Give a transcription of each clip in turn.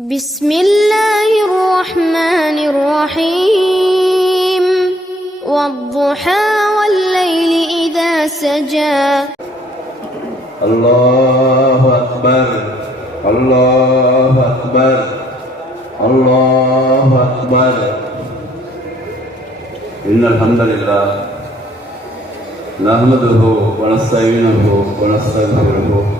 بسم الله الرحمن الرحيم والضحى والليل إذا سجى الله أكبر الله أكبر الله أكبر إن الحمد لله نحمده ونستعينه ونستغفره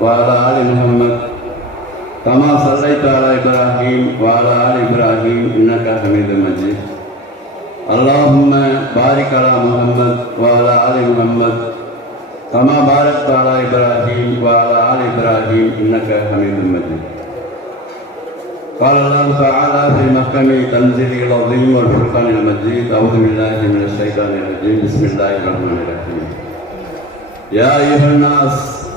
وعلى آل محمد كما صليت على إبراهيم وعلى آل إبراهيم إنك حميد مجيد. اللهم بارك على محمد وعلى آل محمد كما باركت على إبراهيم وعلى آل إبراهيم إنك حميد مجيد. قال الله تعالى في محكم تنزيله العظيم والفرقان المجيد أعوذ بالله من الشيطان الرجيم. بسم الله الرحمن الرحيم. يا أيها الناس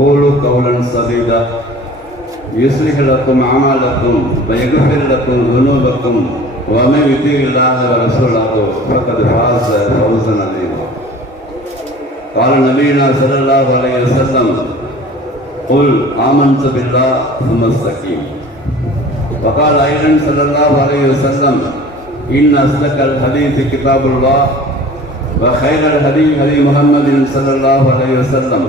قولوا قولا سديدا يصلح لكم أعمالكم ويغفر لكم ذنوبكم ومن يطيع الله ورسوله فقد فاز فوزا عظيما قال نبينا صلى الله عليه وسلم قل آمنت بالله ثم استقيم وقال أيضا صلى الله عليه وسلم إن أصدق الحديث كتاب الله وخير الهدي هدي محمد صلى الله عليه وسلم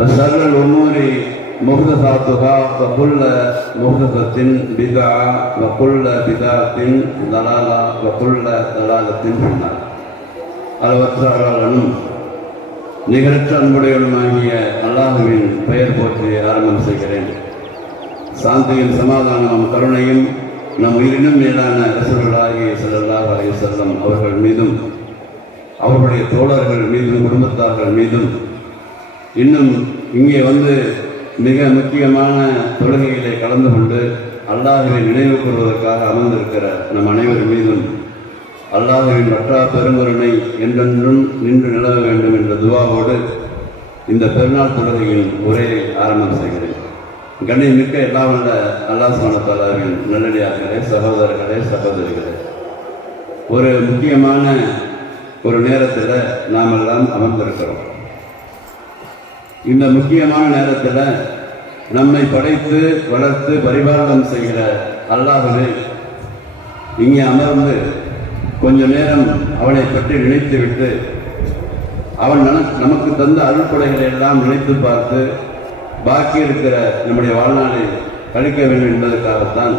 وشر الأمور محدثاتها وكل محدثة بدعة وكل بدعة ضلالة وكل ضلالة في النار அளவற்றாளனும் நிகரற்ற அன்புடையவனுமாகிய அல்லாஹுவின் பெயர் போற்றி ஆரம்பம் செய்கிறேன் சாந்தியும் சமாதானமும் கருணையும் நம் உயிரினும் மேலான ரசூர்களாகிய ஸல்லல்லாஹு அலைஹி வஸல்லம் அவர்கள் மீதும் அவர்களுடைய தோழர்கள் மீதும் குடும்பத்தார்கள் மீதும் இன்னும் இங்கே வந்து மிக முக்கியமான தொழுகையிலே கலந்து கொண்டு அல்லாஹுவை நினைவு கூறுவதற்காக அமர்ந்திருக்கிற நம் அனைவர் மீதும் அல்லாஹுவின் வற்றா பெருங்கருணை என்றென்றும் நின்று நிலவ வேண்டும் என்ற துவாவோடு இந்த பெருநாள் தொழுகையின் உரையை ஆரம்பம் செய்கிறேன். கண்ணை மிக்க எல்லாம் வல்ல அல்லாஹ் சுமணத்தாளரின் நல்லடியார்களே சகோதரர்களே சகோதரிகளே. ஒரு முக்கியமான ஒரு நேரத்தில் நாம் எல்லாம் அமர்ந்திருக்கிறோம். இந்த முக்கியமான நேரத்தில் நம்மை படைத்து வளர்த்து பரிபாலனம் செய்கிற அல்லாஹுவை இங்கே அமர்ந்து கொஞ்ச நேரம் அவனை பற்றி நினைத்துவிட்டு அவன் நன- நமக்கு தந்த அருள்கொடைகளை எல்லாம் நினைத்து பார்த்து பாக்கி இருக்கிற நம்முடைய வாழ்நாளை கழிக்க வேண்டும் என்பதற்காகத்தான்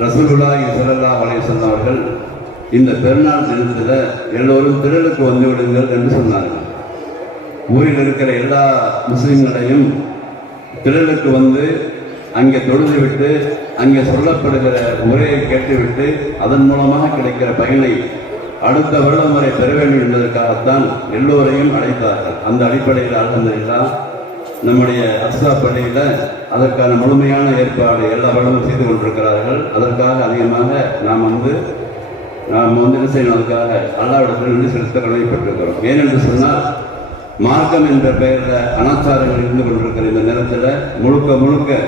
ரசூலுல்லாஹி ஸல்லல்லாஹு அலைஹி சொன்னவர்கள் அவர்கள் இந்த பெருநாள் தினத்தில் எல்லோரும் திரளுக்கு வந்து விடுங்கள் என்று சொன்னார்கள். ஊரில் இருக்கிற எல்லா முஸ்லீம்களையும் திரளுக்கு வந்து அங்கே தொழுது விட்டு அங்கே சொல்லப்படுகிற உரையை கேட்டுவிட்டு அதன் மூலமாக கிடைக்கிற பயனை அடுத்த வருடம் வரை பெற வேண்டும் என்பதற்காகத்தான் எல்லோரையும் அழைத்தார்கள். அந்த அடிப்படையில் அல்ஹம்துலில்லாஹ் நம்முடைய அஸ்ஸா பள்ளியில் அதற்கான முழுமையான ஏற்பாடு எல்லா வருடமும் செய்து கொண்டிருக்கிறார்கள். அதற்காக அதிகமாக நாம் வந்து நாம் வந்து என்ன செய்யணும்? அதுக்காக அல்லாவிடத்தில் நன்றி செலுத்த கடமைப்பட்டிருக்கிறோம். ஏனென்று சொன்னால் மார்க்கம் என்ற பெயரில் அனாச்சாரங்கள் இருந்து கொண்டிருக்கிற இந்த நேரத்தில் முழுக்க முழுக்க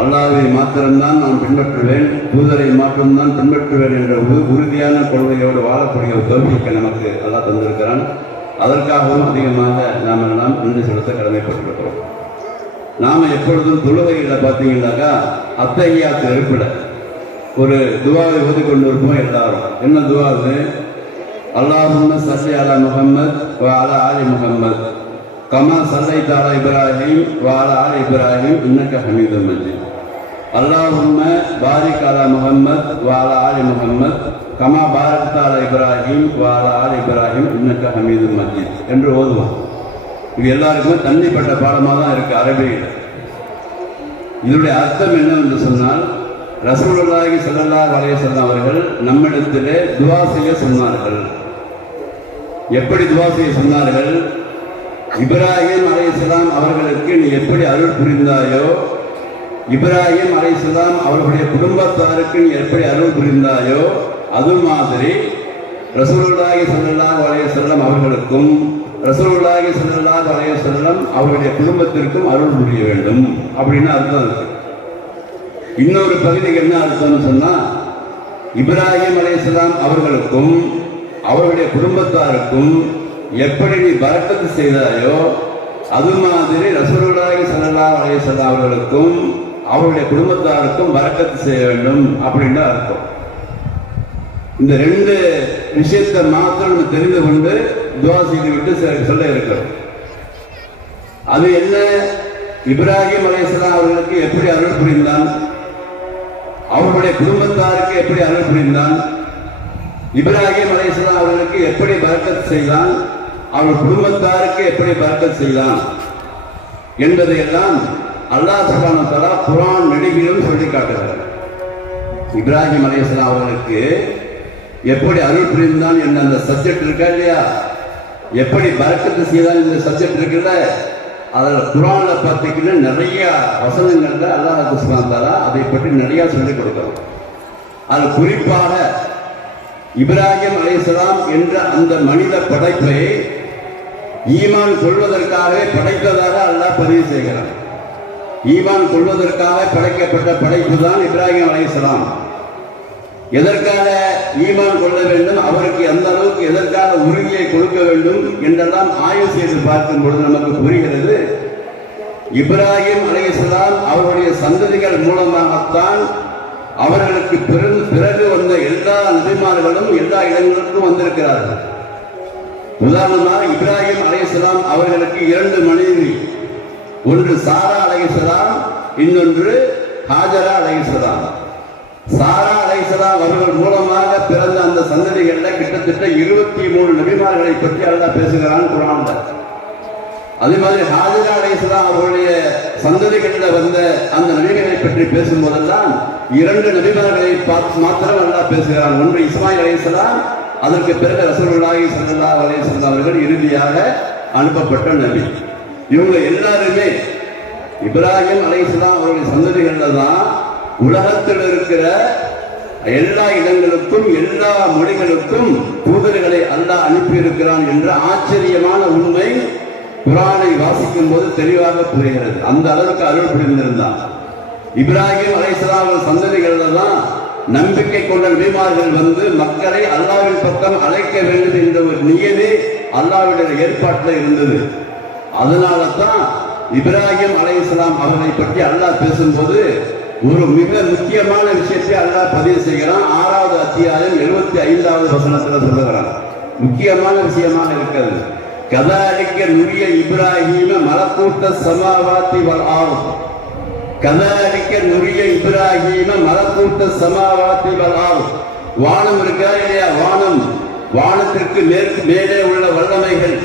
அல்லாவை மாத்திரம்தான் நான் பின்பற்றுவேன் தூதரை மாற்றம்தான் பின்பற்றுவேன் என்ற ஒரு உறுதியான கொள்கையோடு வாழக்கூடிய ஒரு தோல்விக்கு நமக்கு அல்லாஹ் தந்திருக்கிறான். அதற்காகவும் அதிகமாக நாம் எல்லாம் நன்றி செலுத்த கடமைப்பட்டிருக்கிறோம். நாம் எப்பொழுதும் தொழுகையில் பார்த்தீங்கன்னாக்கா அத்தகையா இருப்பிட ஒரு துவாவை ஓதி கொண்டு இருப்போம் எல்லாரும். என்ன துவாவு? அது அல்லாஹும்ம சல்லி அலா முஹம்மத் வ அலா ஆலி முஹம்மத். கமா சல்லை தாலா இப்ராஹிம் வாழ ஆலி இப்ராஹிம் இன்னக்க ஹமீது மஜீத். அல்லாஹும்ம பாரிக் அலா முஹம்மத் வாலா ஆலி முஹம்மத் கமா பாரத் தாலா இப்ராஹிம் வாலா ஆலி இப்ராஹிம் இன்னக்க ஹமீது மஜீத் என்று ஓதுவான். இது எல்லாருக்குமே தண்ணிப்பட்ட பாடமாக தான் இருக்கு அரபியில். இதனுடைய அர்த்தம் என்னவென்று சொன்னால் ரசூலுல்லாஹி செல்லல்லா அலைஹி வஸல்லம் அவர்கள் நம்மிடத்திலே துவா செய்ய சொன்னார்கள். எப்படி துவா செய்ய சொன்னார்கள்? இப்ராஹிம் அலைஹிஸ்ஸலாம் அவர்களுக்கு நீ எப்படி அருள் புரிந்தாயோ இப்ராஹிம் அலைஹிஸ்ஸலாம் அவர்களுடைய குடும்பத்தாருக்கு நீ எப்படி அருள் புரிந்தாயோ அது மாதிரி ரசூலுல்லாஹி ஸல்லல்லாஹு அலைஹி செல்லம் அவர்களுக்கும் ரசூலுல்லாஹி செல்லல்லா அலைஹி செல்லம் அவருடைய குடும்பத்திற்கும் அருள் புரிய வேண்டும். அப்படின்னு அர்த்தம் இருக்கு. இன்னொரு பகுதிக்கு என்ன அர்த்தம்னு சொன்னா இப்ராஹிம் அலைஹிஸ்ஸலாம் அவர்களுக்கும் அவருடைய குடும்பத்தாருக்கும் எப்படி நீ பரக்கத்து செய்தாயோ அது மாதிரி ரசூலுல்லாஹி ஸல்லல்லாஹு அலைஹி அவர்களுக்கும் அவருடைய குடும்பத்தாருக்கும் பரக்கத்து செய்ய வேண்டும் அப்படின்னு அர்த்தம். இந்த ரெண்டு விஷயத்தை மாத்திரம் நம்ம தெரிந்து கொண்டு துவா செய்து விட்டு செ- சொல்ல இருக்கிறோம். அது என்ன? இப்ராஹிம் அலைஹிஸ்ஸலாம் அவர்களுக்கு எப்படி அருள் புரிந்தான்? அவர்களுடைய குடும்பத்தாருக்கு எப்படி அருள் புரிந்தான் இப்ராஹிம் அலைஹிஸ்ஸலாம் அவர்களுக்கு எப்படி பரக்கத் செய்தான்? அவர் குடும்பத்தாருக்கு எப்படி பரக்கத் செய்தான்? என்பதையெல்லாம் அல்லாஹ் சுபான தலா குரான் குர்ஆன் நெடுகிலும் சொல்லி காட்டுகிறார். இப்ராஹிம் அலைஹிஸ்ஸலாம் அவர்களுக்கு எப்படி அருள் புரிந்தான் என்ற அந்த சப்ஜெக்ட் இருக்கா இல்லையா? எப்படி பரக்கத்து செய்தான் இந்த சப்ஜெக்ட் இருக்குல்ல? அதில் குரானில் பார்த்தீங்கன்னா நிறைய வசனங்கள்ல அல்லாஹ் சுப்ஹானஹு தாரா அதை பற்றி நிறைய சொல்லிக் கொடுக்கிறோம் அது குறிப்பாக இப்ராஹிம் அலிஸ்லாம் என்ற அந்த மனித படைப்பை ஈமான் கொள்வதற்காகவே படைத்ததாக அல்லாஹ் பதிவு செய்கிறான். ஈமான் கொள்வதற்காக படைக்கப்பட்ட படைப்பு தான் இப்ராஹிம் அலிஸ்லாம் எதற்காக ஈமான் கொள்ள வேண்டும்? அவருக்கு எந்த அளவுக்கு எதற்காக உறுதியை கொடுக்க வேண்டும்? என்றெல்லாம் ஆய்வு செய்து பார்க்கும் பொழுது நமக்கு புரிகிறது. இப்ராஹிம் அலைஹிஸ்ஸலாம் அவருடைய சந்ததிகள் மூலமாகத்தான் அவர்களுக்கு பிறகு பிறகு வந்த எல்லா நபிமார்களும் எல்லா இடங்களுக்கும் வந்திருக்கிறார்கள். உதாரணமாக இப்ராஹிம் அலைஹிஸ்ஸலாம் அவர்களுக்கு இரண்டு மனைவி. ஒன்று சாரா அலைஹிஸ்ஸலாம் இன்னொன்று ஹாஜரா அலைஹிஸ்ஸலாம். சாரா அலைசலா அவர்கள் மூலமாக பிறந்த அந்த சந்ததிகள்ல கிட்டத்தட்ட இருபத்தி மூணு நபிமார்களை பற்றி அல்லாஹ் பேசுகிறான் குரான் அதே மாதிரி ஹாஜிரா அலைசலா அவர்களுடைய சந்ததிகளில் வந்த அந்த நபிகளை பற்றி பேசும்போதெல்லாம் இரண்டு நபிமார்களை பார்த்து மாத்திரம் அல்லா பேசுகிறான். ஒன்று இஸ்மாயில் அலைஹிஸ்ஸலாம் அதற்கு பிறகு ரசூலுல்லாஹி ஸல்லல்லாஹு அலைசல்லா அவர்கள் இறுதியாக அனுப்பப்பட்ட நபி. இவங்க எல்லாருமே இப்ராஹிம் அலைஹிஸ்ஸலாம் அவருடைய சந்ததிகளில் தான் உலகத்தில் இருக்கிற எல்லா இடங்களுக்கும் எல்லா மொழிகளுக்கும் தூதர்களை அல்லாஹ் அனுப்பியிருக்கிறான் என்ற ஆச்சரியமான உண்மை குரானை வாசிக்கும் போது தெளிவாக புரிகிறது. அந்த அளவுக்கு அருள் புரிந்திருந்தான். இப்ராஹிம் அலைசலாமின் அவர்கள் தான் நம்பிக்கை கொண்ட நபிமார்கள் வந்து மக்களை அல்லாவின் பக்கம் அழைக்க வேண்டும் என்ற ஒரு நியதி அல்லாவிட ஏற்பாட்டில் இருந்தது. அதனால தான் இப்ராஹிம் அலைஹிஸ்ஸலாம் அவர்களை பற்றி அல்லாஹ் பேசும்போது ஒரு மிக முக்கியமான விஷயத்தை அல்லா பதிவு செய்கிறான். ஆறாவது அத்தியாயம் எழுபத்தி ஐந்தாவது வசனத்தில் சொல்லுகிறான். முக்கியமான விஷயமாக இருக்கிறது. கதாலிக்க நுரிய இப்ராஹிம மலக்கூட்ட சமாவாத்தி வல் ஆறும் கதாலிக்க நுரிய இப்ராஹிம மலக்கூட்ட சமாவாத்தி வல் வானம் இருக்கா இல்லையா? வானம். வானத்திற்கு மேற்கு மேலே உள்ள வல்லமைகள்.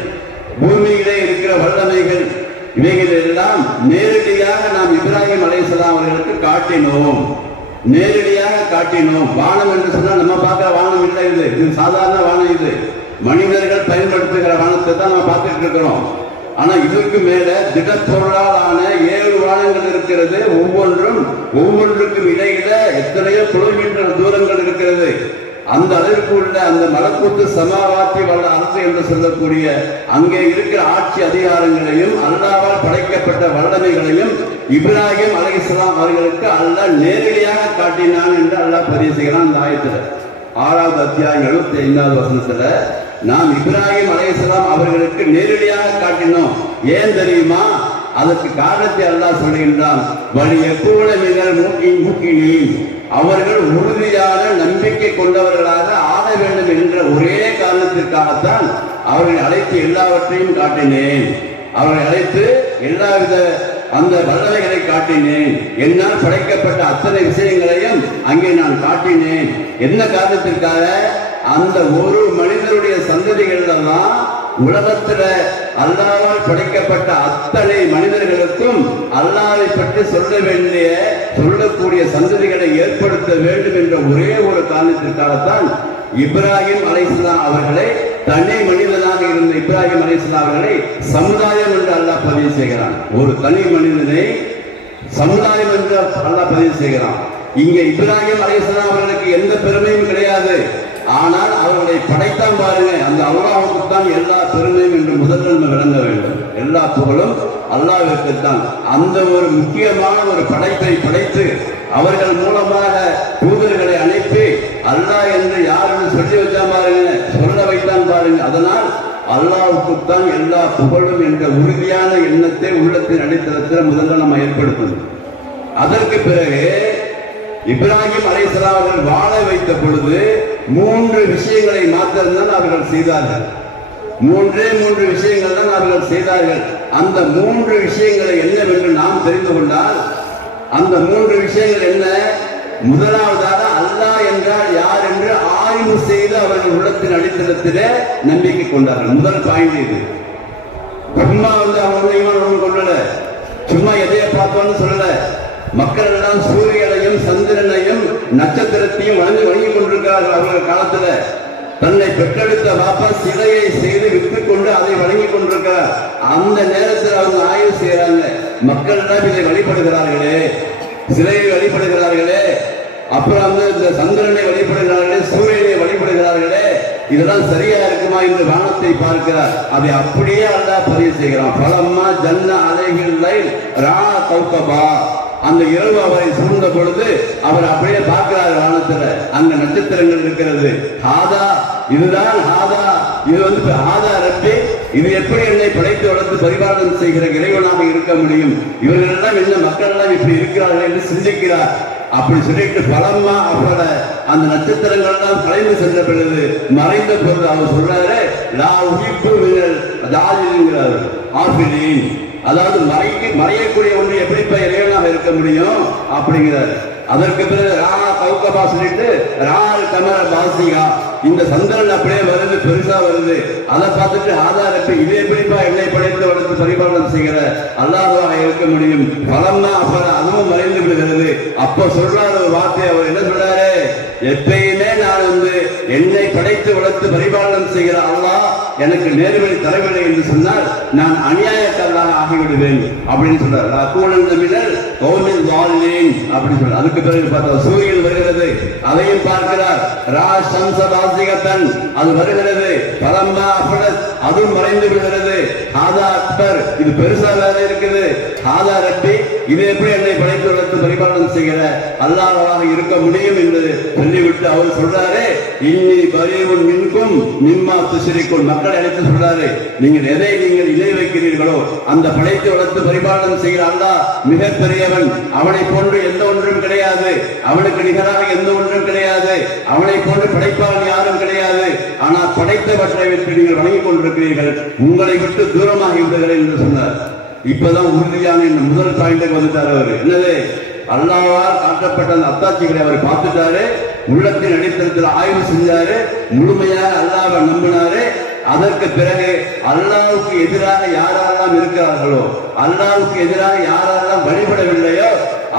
பூமியிலே இருக்கிற வல்லமைகள். இவைகள் எல்லாம் நேரடியாக நாம் இப்ராஹிம் அலைஹிஸ்ஸலாம் அவர்களுக்கு காட்டினோம். நேரடியாக காட்டினோம். வானம் என்று சொன்னால் நம்ம பார்க்கிற வானம் இல்லை இது. இது சாதாரண வானம் இது. மனிதர்கள் பயன்படுத்துகிற வானத்தை தான் நம்ம பார்த்துட்டு இருக்கிறோம். ஆனா இதற்கு மேல திடப்பொருளால் ஆன ஏழு வானங்கள் இருக்கிறது. ஒவ்வொன்றும் ஒவ்வொன்றுக்கும் இடையில எத்தனையோ கிலோமீட்டர் தூரங்கள் இருக்கிறது. அந்த அளவிற்கு உள்ள அந்த மலக்கூத்து சமாவாத்தி வல்ல அரசு என்று சொல்லக்கூடிய அங்கே இருக்கிற ஆட்சி அதிகாரங்களையும் அல்லாவால் படைக்கப்பட்ட வல்லமைகளையும் இப்ராஹிம் அலைஹிஸ்ஸலாம் அவர்களுக்கு அல்லாஹ் நேரடியாக காட்டினான் என்று அல்லாஹ் பதிவு செய்கிறான் அந்த ஆயத்துல. ஆறாவது அத்தியாயம் எழுபத்தி ஐந்தாவது வசனத்துல நாம் இப்ராஹிம் அலைஹிஸ்ஸலாம் அவர்களுக்கு நேரடியாக காட்டினோம். ஏன் தெரியுமா? அதற்கு காரணத்தை அல்லாஹ் சொல்லுகின்றான் வழி எப்பூட மூக்கி மூக்கினி அவர்கள் உறுதியான நம்பிக்கை கொண்டவர்களாக ஆட வேண்டும் என்ற ஒரே காரணத்திற்காகத்தான் அவர்களை அழைத்து எல்லாவற்றையும் காட்டினேன். அவர்களை அழைத்து எல்லாவித அந்த வல்லமைகளை காட்டினேன். என்னால் படைக்கப்பட்ட அத்தனை விஷயங்களையும் அங்கே நான் காட்டினேன். என்ன காரணத்திற்காக? அந்த ஒரு மனிதருடைய சந்ததிகள் தான் உலகத்துல அல்லாவால் படைக்கப்பட்ட அத்தனை மனிதர்களுக்கும் அல்லாவை பற்றி சொல்ல வேண்டிய சொல்லக்கூடிய சந்ததிகளை ஏற்படுத்த வேண்டும் என்ற ஒரே ஒரு காரணத்திற்காகத்தான் இப்ராஹிம் அலைஹிஸ்ஸலாம் அவர்களை தனி மனிதனாக இருந்த இப்ராஹிம் அலைஹிஸ்ஸலாம் அவர்களை சமுதாயம் என்று அல்லாஹ் பதிவு செய்கிறான். ஒரு தனி மனிதனை சமுதாயம் என்று அல்லாஹ் பதிவு செய்கிறான். இங்க இப்ராஹிம் அலைஹிஸ்ஸலாம் அவர்களுக்கு எந்த பெருமையும் கிடையாது. ஆனால் அவர்களை படைத்தான் பாருங்க அந்த அல்லாஹுக்கு தான் எல்லா பெருமையும் என்று முதல் நம்ம விளங்க வேண்டும். எல்லா புகழும் அல்லாஹ்விற்கு தான் அந்த ஒரு முக்கியமான ஒரு படைப்பை படைத்து அவர்கள் மூலமாக தூதர்களை அனுப்பி அல்லாஹ் என்று யாருன்னு சொல்லி வைத்தா பாருங்க சொல்ல வைத்தான் பாருங்க. அதனால் அல்லாவுக்கு தான் எல்லா புகழும் என்ற உறுதியான எண்ணத்தை உள்ளத்தின் அடித்தளத்தில் முதல்ல நம்ம ஏற்படுத்தணும். அதற்கு பிறகு இப்ராஹிம் அலைஹிஸ்ஸலாம் அவர்கள் வாழ வைத்த பொழுது மூன்று விஷயங்களை மாத்திரம்தான் அவர்கள் செய்தார்கள். மூன்றே மூன்று விஷயங்கள் தான் அவர்கள் செய்தார்கள். அந்த மூன்று விஷயங்களை என்னவென்று நாம் தெரிந்து கொண்டால் அந்த மூன்று விஷயங்கள் என்ன? முதலாவதாக அல்லாஹ் என்றால் யார் என்று ஆய்வு செய்து அவர்கள் உள்ளத்தின் அடித்தளத்திலே நம்பிக்கை கொண்டார்கள். முதல் பாயிண்ட் இது. சும்மா வந்து அவங்க கொள்ளல. சும்மா எதையை பார்த்தோன்னு சொல்லல. மக்கள் எல்லாம் சூரியனை சந்திரனையும் நட்சத்திரத்தையும் வணங்கி வணங்கி கொண்டிருக்கிறார்கள் அவர்கள் காலத்துல. தன்னை பெற்றெடுத்த பாப்பா சிலையை செய்து விற்று கொண்டு அதை வணங்கி கொண்டிருக்கிறார். அந்த நேரத்தில் அவங்க ஆய்வு செய்யறாங்க மக்கள் இதை வழிபடுகிறார்களே. சிலையை வழிபடுகிறார்களே. அப்புறம் வந்து இந்த சந்திரனை வழிபடுகிறார்களே சூரியனை வழிபடுகிறார்களே. இதெல்லாம் சரியா இருக்குமா என்று வானத்தை பார்க்கிறார். அதை அப்படியே அல்லா பதிவு செய்கிறான். பலம்மா ஜன்ன அலைகள் லைல் ரா கௌகபா அந்த இரவு அவரை சூழ்ந்த பொழுது அவர் அப்படியே பார்க்கிறார் வானத்துல. அங்க நட்சத்திரங்கள் இருக்கிறது. ஹாதா இதுதான் ஹாதா. இது வந்து ஆதா ஹாதா ரப்பி. இது எப்படி என்னை படைத்து வளர்த்து பரிபாலனம் செய்கிற இறைவனாக இருக்க முடியும்? இவர்கள் எல்லாம் என்ன மக்கள் எல்லாம் இப்படி இருக்கிறார்கள் என்று சிந்திக்கிறார். அப்படி சொல்லிட்டு பலமா அவரோட அந்த நட்சத்திரங்கள் எல்லாம் கலைந்து சென்ற பிறகு மறைந்த பொழுது அவர் சொல்றாரு லா உயிர்ப்பு தாஜிங்கிறாரு ஆபிலின் அதாவது மறைக்கு மறையக்கூடிய ஒன்று எப்படி இப்ப இறைவனாக இருக்க முடியும்? அப்படிங்கிறாரு. அதற்கு பிறகு ரா கௌகபா சொல்லிட்டு ரா கமர பாசிகா இந்த சந்திரன் அப்படியே வருது பெருசா வருது. அதை பார்த்துட்டு ஆதாரத்தை இது எப்படிப்பா என்னை படைத்து வளர்த்து பரிபாலனம் செய்கிற அல்லாதவாக இருக்க முடியும்? பலம்னா அப்புறம் அதுவும் மறைந்து விடுகிறது. அப்ப சொல்றாரு ஒரு வார்த்தை அவர் என்ன சொல்றாரு? எப்பயுமே நான் வந்து என்னை படைத்து வளர்த்து பரிபாலனம் செய்கிற அல்லாஹ் எனக்கு நேர்வழி தரவில்லை என்று சொன்னால் நான் அநியாயக்காரனாக ஆகிவிடுவேன் அப்படின்னு சொல்றார். அக்கூலன் தமிழர் கௌமில் வாழ்வேன் அப்படின்னு சொல்றார். அதுக்கு பிறகு பார்த்தா சூரியன் வருகிறது. அதையும் பார்க்கிறார். ரா சம்ச வாசிகத்தன் அது வருகிறது. பரம்பா அபடத் அதுவும் மறைந்து விடுகிறது. ஆதா அக்பர் இது பெருசா வேற இருக்குது. ஆதா ரப்பி இது எப்படி என்னை படைத்து வளர்த்து பரிபாலனம் செய்கிற அல்லாதவாக இருக்க முடியும் என்று சொல்லிவிட்டு அவர் சொல்றாரு இன்னி பரியவன் மின்கும் நிம்மா துசிரிக்கும் மக்களை அழைத்து சொல்றாரு நீங்கள் எதை நீங்கள் இணை வைக்கிறீர்களோ அந்த படைத்து வளர்த்து பரிபாலனம் செய்கிற அல்லா மிக பெரியவன் அவனை போன்று எந்த ஒன்றும் கிடையாது. அவனுக்கு நிகராக எந்த ஒன்றும் கிடையாது. அவனை போன்று படைப்பாளன் யாரும் கிடையாது. ஆனால் படைத்தவற்றை விட்டு நீங்கள் வணங்கிக் கொண்டிருக்கிறீர்கள். உங்களை விட்டு தூரமாகி விடுகிறேன் என்று சொன்னார். இப்பதான் உறுதியான முதல் பாயிண்ட்டுக்கு வந்துட்டார் அவர். என்னது? அல்லாவால் காட்டப்பட்ட அந்த அத்தாட்சிகளை அவர் பார்த்துட்டாரு. உள்ளத்தின் அடித்தளத்தில் ஆய்வு செஞ்சாரு. முழுமையாக அல்லாவை நம்பினாரு. அதற்கு பிறகு அல்லாவுக்கு எதிராக யாரெல்லாம் இருக்கிறார்களோ அல்லாவுக்கு எதிராக யாரெல்லாம் வழிபடவில்லையோ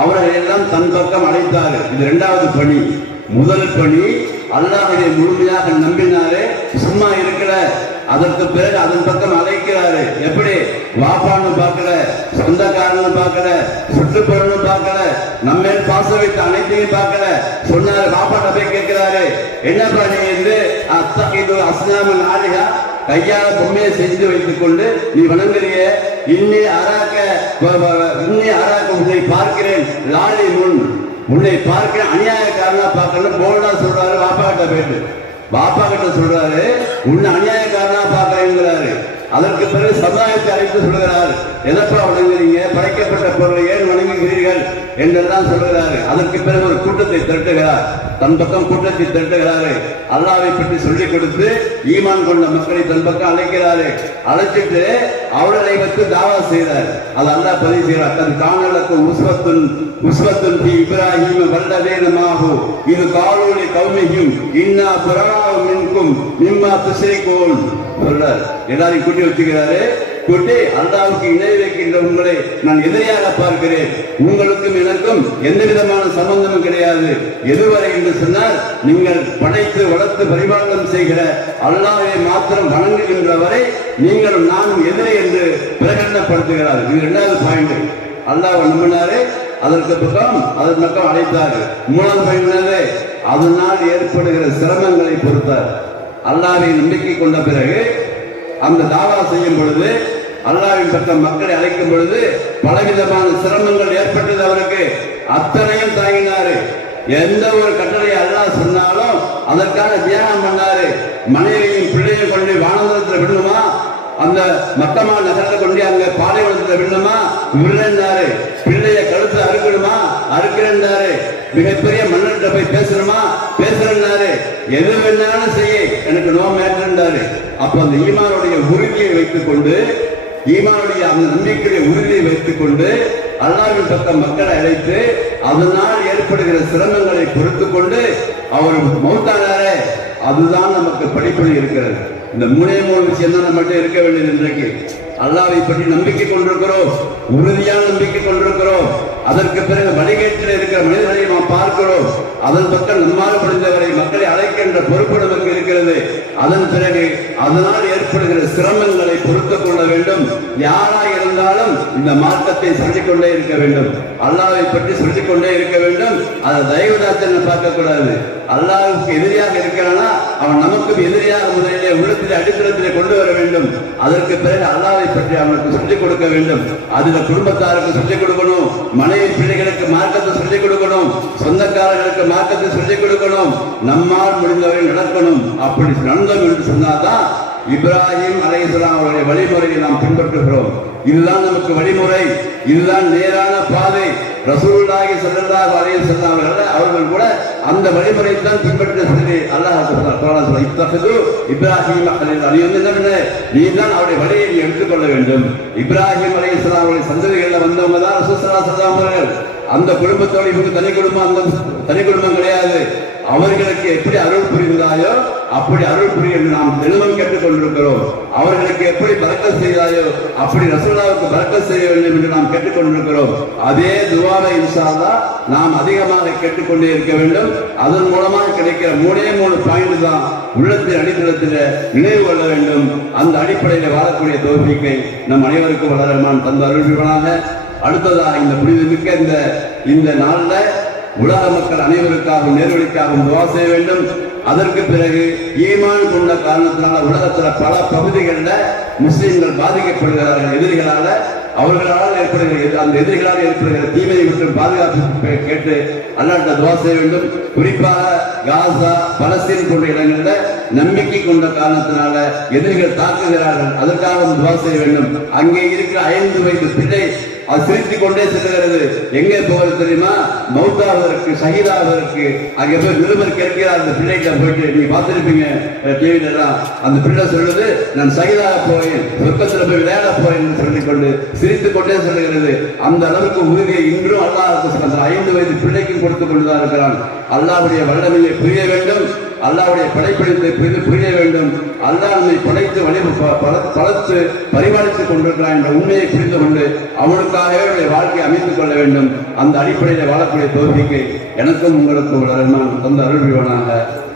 அவர்கள் எல்லாம் தன் பக்கம் அழைத்தார்கள். இது இரண்டாவது பணி. முதல் பணி அல்லாஹ்வை முழுமையாக நம்பினாரு சும்மா இருக்கல. அதற்கு பிறகு அதன் பக்கம் அழைக்கிறாரு. எப்படி? வாப்பான்னு பார்க்கல சொந்தக்காரன்னு பார்க்கல சுற்றுப்புறன்னு மேல் அனைத்தையும் பார்க்கல. சொன்னாரு பாப்பாட்ட போய் கேட்கிறாரு. என்னப்பா நீ என்று அத்தகைய அஸ்லாம அஸ்னாம நாளிகா கையால பொம்மையை செஞ்சு வைத்துக் கொண்டு நீ வணங்குறிய இன்னி அராக்க வ- இன்னி அராக்க உன்னை பார்க்கிறேன் லாலி முன். உன்னை பார்க்க அநியாயக்காரனா பார்க்கணும் போல்டா சொல்றாரு பாப்பா கிட்ட போயிட்டு. பாப்பா கிட்ட சொல்றாரு உன்னை அநியாயக்காரனா பார்க்கிறேங்கிறாரு அதற்கு பிறகு சமுதாயத்தை அழைத்து சொல்கிறார் எதப்பா வணங்குறீங்க? படைக்கப்பட்ட பொருளை ஏன் வணங்குகிறீர்கள்? என்றெல்லாம் சொல்கிறார். அதற்கு பிறகு ஒரு கூட்டத்தை திரட்டுகிறார். தன் பக்கம் கூட்டத்தை திரட்டுகிறாரு அல்லாவை பற்றி சொல்லிக் கொடுத்து ஈமான் கொண்ட மக்களை தன் பக்கம் அழைக்கிறாரு. அழைச்சிட்டு அவளை வைத்து தாவா செய்கிறார் அது அல்லாஹ் பதிவு செய்கிறார். தன் காணலுக்கு உஸ்வத்துன் உஸ்வத்துன் பி இப்ராஹிம் வல்லதேனமாகு இது காலோலி கௌமியும் இன்னா புறாவும் மின்கும். மிம்மா கோல் சொல்றார். எல்லாரையும் கூட்டி வச்சுக்கிறாரு. கூட்டி அல்லாவுக்கு இணை வைக்கின்ற உங்களை நான் எதிரியாக பார்க்கிறேன். உங்களுக்கும் எனக்கும் எந்த விதமான சம்பந்தமும் கிடையாது. எதுவரை என்று சொன்னால் நீங்கள் படைத்து வளர்த்து பரிபாலனம் செய்கிற அல்லாவை மாத்திரம் வணங்குகின்றவரை நீங்களும் நானும் எதிரே என்று பிரகடனப்படுத்துகிறார் இது இரண்டாவது பாயிண்ட் அல்லாஹ் நம்பினாரு அதற்கு பக்கம் அதன் பக்கம் அழைத்தாரு. மூணாவது பாயிண்ட் அதனால் ஏற்படுகிற சிரமங்களை பொறுத்தார். அல்லாவை நம்பிக்கை கொண்ட பிறகு அந்த தாவா செய்யும் பொழுது அல்லாவின் பக்கம் மக்களை அழைக்கும் பொழுது பலவிதமான சிரமங்கள் ஏற்பட்டது அவருக்கு. அத்தனையும் தாங்கினாரு. எந்த ஒரு கட்டளையை அல்லாஹ் சொன்னாலும் அதற்கான தியானம் பண்ணாரு. மனைவியும் பிள்ளையும் கொண்டு வானந்தத்தில் விடணுமா? அந்த மட்டமான நகரத்தை கொண்டு அங்க பாலைவனத்தில் விடணுமா? விழுந்தாரு அறுக்கணுமா அறுக்கிறேன்னாரு மிகப்பெரிய மன்னர்கிட்ட போய் பேசணுமா? பேசுறேன்னாரு எது வேணாலும் செய்ய எனக்கு நோ மேட்டர்ன்றாரு அப்ப அந்த ஈமானுடைய உறுதியை வைத்துக் கொண்டு ஈமானுடைய அந்த நம்பிக்கையுடைய உறுதியை வைத்துக் கொண்டு அல்லாவின் பக்கம் மக்களை அழைத்து அதனால் ஏற்படுகிற சிரமங்களை பொறுத்து கொண்டு அவர் மௌத்தானாரே அதுதான் நமக்கு படிப்படி இருக்கிறது. இந்த மூணே மூணு விஷயம் தான் நம்மகிட்ட இருக்க வேண்டியது இன்றைக்கு. அல்லாவை பற்றி நம்பிக்கை கொண்டிருக்கிறோம் உறுதியான நம்பிக்கை கொண்டிருக்கிறோம். அதற்கு பிறகு வழிகேட்டில் இருக்கிற மனிதர்களை நாம் பார்க்கிறோம். அதன் பக்கம் நம்மால் முடிந்தவரை மக்களை அழைக்கின்ற பொறுப்பு நமக்கு இருக்கிறது. அதன் பிறகு அதனால் ஏற்படுகிற சிரமங்களை பொறுத்துக் கொள்ள வேண்டும். யாராக இருந்தாலும் இந்த மார்க்கத்தை சொல்லிக் கொண்டே இருக்க வேண்டும். அல்லாவை பற்றி சொல்லிக் கொண்டே இருக்க வேண்டும். அதை தயவுதாத்தனை பார்க்கக்கூடாது. அல்லாவுக்கு எதிரியாக இருக்கிறானா அவன் நமக்கும் எதிரியாக முதலிலே உள்ளத்திலே அடித்தளத்திலே கொண்டு வர வேண்டும். அதற்கு பிறகு அல்லாவை பற்றி அவனுக்கு சொல்லிக் கொடுக்க வேண்டும். அதுல குடும்பத்தாருக்கு சொல்லிக் கொடுக்கணும். மனைவி பிள்ளைகளுக்கு மார்க்கத்தை சொல்லிக் கொடுக்கணும். சொந்தக்காரர்களுக்கு மார்க்கத்தை சொல்லிக் கொடுக்கணும். நம்மால் முடிந்தவரை நடக்கணும். அப்படி நடந்தோம் என்று சொன்னாதான் இப்ராஹிம் அலையலாம் அவருடைய வழிமுறையை நாம் பின்பற்றுகிறோம். இதுதான் நமக்கு வழிமுறை. இதுதான் நேரான பாதை. ரசூலுல்லாஹி ஸல்லல்லாஹு அலைஹி வஸல்லம் அவர்கள் அவர்கள் கூட அந்த வழிமுறையை தான் பின்பற்றி சொல்லி அல்லாஹ் சொல்றார் இப்ராஹிம் அலைஹி வந்து என்ன நீ தான் அவருடைய வழியை நீ எடுத்துக்கொள்ள வேண்டும். இப்ராஹிம் அலைஹிஸ்ஸலாம் அவருடைய சந்ததிகளில் வந்தவங்க தான் ரசூல் ஸல்லல்லாஹு அலைஹி வஸல்லம் அவர்கள். அந்த குடும்பத்தோட இவங்க தனி குடும்பம் அந்த தனி குடும்பம் கிடையாது. அவர்களுக்கு எப்படி அருள் புரிந்தாயோ அப்படி அருள் புரிய என்று நாம் தினமும் கேட்டுக்கொண்டிருக்கிறோம். அவர்களுக்கு எப்படி பறக்கல் செய்தாயோ அப்படி ரசூலாவுக்கு பறக்கல் செய்ய வேண்டும் என்று நாம் கேட்டுக்கொண்டிருக்கிறோம். அதே துவார இன்சாதா நாம் அதிகமாக கேட்டுக்கொண்டே இருக்க வேண்டும். அதன் மூலமாக கிடைக்கிற மூணே மூணு பாயிண்ட் தான் உள்ளத்தின் அடித்தளத்தில் நினைவு கொள்ள வேண்டும். அந்த அடிப்படையில் வாழக்கூடிய தோல்விக்கை நம் அனைவருக்கும் வளரமான் தந்த அருள் அடுத்ததா அடுத்ததாக இந்த புனிதமிக்க இந்த இந்த நாள்ல உலக மக்கள் அனைவருக்காகவும் நேர்வழிக்காகவும் துவா செய்ய வேண்டும். அதற்கு பிறகு ஈமான் கொண்ட காரணத்தினால உலகத்துல பல பகுதிகளில் முஸ்லிம்கள் பாதிக்கப்படுகிறார்கள். எதிரிகளால அவர்களால் ஏற்படுகிற அந்த எதிரிகளால் ஏற்படுகிற தீமையை மற்றும் பாதுகாப்பு கேட்டு அல்லாட்ட துவா செய்ய வேண்டும். குறிப்பாக காசா பலஸ்தீன் போன்ற இடங்களில் நம்பிக்கை கொண்ட காரணத்தினால எதிரிகள் தாக்குகிறார்கள். அதற்காக துவா செய்ய வேண்டும். அங்கே இருக்கிற ஐந்து வயது பிள்ளை அது சிரித்துக் கொண்டே செல்கிறது எங்கே போகிறது தெரியுமா? மௌத்தாவதற்கு சகிதாவதற்கு. அங்கே போய் நிருபர் கேட்கிறார் அந்த பிள்ளைகிட்ட போயிட்டு நீங்க பார்த்துருப்பீங்க டிவியில எல்லாம்? அந்த பிள்ளை சொல்லுது நான் சகிதாக போய் சொர்க்கத்தில் போய் விளையாட போறேன் என்று சொல்லிக் கொண்டு சிரித்துக் கொண்டே சொல்லுகிறது. அந்த அளவுக்கு உறுதியை இன்றும் அல்லாஹ் அந்த ஐந்து வயது பிள்ளைக்கும் கொடுத்துக் கொண்டுதான் இருக்கிறான். அல்லாவுடைய வல்லமையை புரிய வேண்டும். அல்லாவுடைய படைப்பிடித்து புரிந்து புரிய வேண்டும். அல்லாஹ் நம்மை படைத்து வழி பலத்து பரிபாலித்துக் கொண்டிருக்கிறான் என்ற உண்மையை புரிந்து கொண்டு அவனுக்காகவே அவருடைய வாழ்க்கையை அமைத்துக் கொள்ள வேண்டும். அந்த அடிப்படையில் வாழக்கூடிய தோல்விக்கு எனக்கும் உங்களுக்கும் ரஹ்மான் தந்த அருள்விவனாக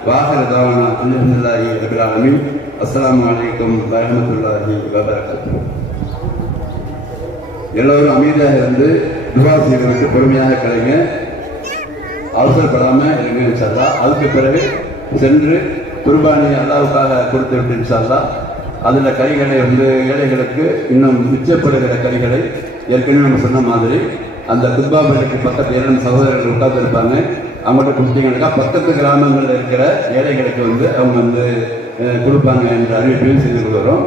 வாகர தவானா அல்ஹம்துலில்லாஹி ரபில் ஆலமீன். அஸ்ஸலாமு அலைக்கும் வரஹ்மத்துல்லாஹி வபரகாத்துஹு எல்லோரும் அமைதியாக இருந்து துவா செய்வதற்கு பொறுமையாக கிடைங்க அவசரப்படாமல் இருங்க இன்ஷால்லா அதுக்கு பிறகு சென்று குர்பானி அல்லாவுக்காக கொடுத்து விட்டு சார்லா அதில் கைகளை வந்து ஏழைகளுக்கு இன்னும் மிச்சப்படுகிற கைகளை ஏற்கனவே நம்ம சொன்ன மாதிரி அந்த குர்பா பக்கத்து இரண்டு சகோதரர்கள் உட்கார்ந்து இருப்பாங்க அவங்கள்ட்ட கொடுத்தீங்கன்னாக்கா பக்கத்து கிராமங்களில் இருக்கிற ஏழைகளுக்கு வந்து அவங்க வந்து கொடுப்பாங்க என்ற அறிவிப்பையும் செய்து கொடுக்குறோம்